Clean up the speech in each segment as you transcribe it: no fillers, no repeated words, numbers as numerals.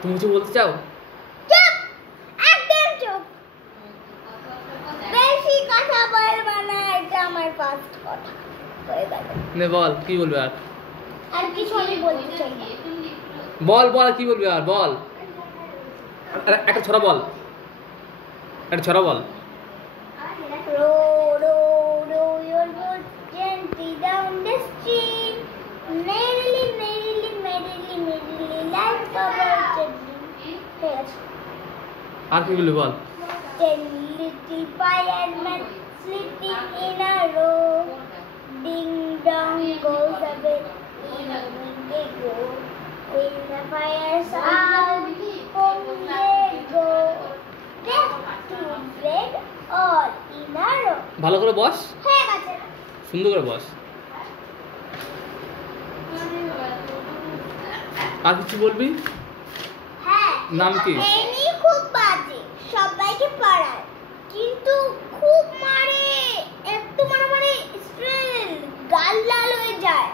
তুমি কিছু বলতে চাও? চুপ, একদম চুপ। বেশি কথা বলবা না, এটা আমার ফার্স্ট কথা হয়ে গেল। নে বল, কি বলবে আর? আর কিছু আমি বলতে চাই না। বল বল, কি বলবি আর বল। একটা ছড়া বল, একটা ছড়া বল। Row, row, row your boat gently down the stream. Merrily, merrily, merrily, merrily, like a bird gently. আর কি বলবি বল। 10 little firemen sleeping in a row. Ding dong goes a bell, in they go. When the fire's out, home they go. Left to bread all in a row. ভালো করে বস, হয়ে গেছে। সুন্দর করে বস। আর কিছু বলবি? হ্যাঁ, নাম কি? এমনি খুব বাজে, সবাইকে পাড়ায়, কিন্তু খুব মারে, একটু মানে স্ট্রেস, গাল লাল হয়ে যায়।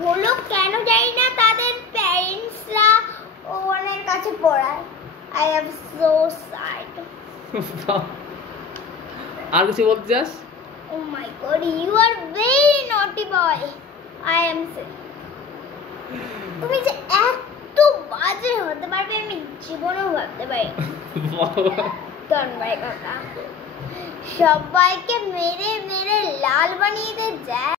হলো কেন জানি না, তাদের প্যারেন্টসরা ওনার কাছে পড়ায়। I am so sad. আর কিছু বলতে চাস? Oh my God, you are very naughty boy. I am sorry. তুমি যে এত বাজে হতে পারবে আমি জীবনেও ভাবতে পারি। ধন্যবাদ কাকা, সবাইকে মেরে মেরে লাল বানিয়ে দে যায়।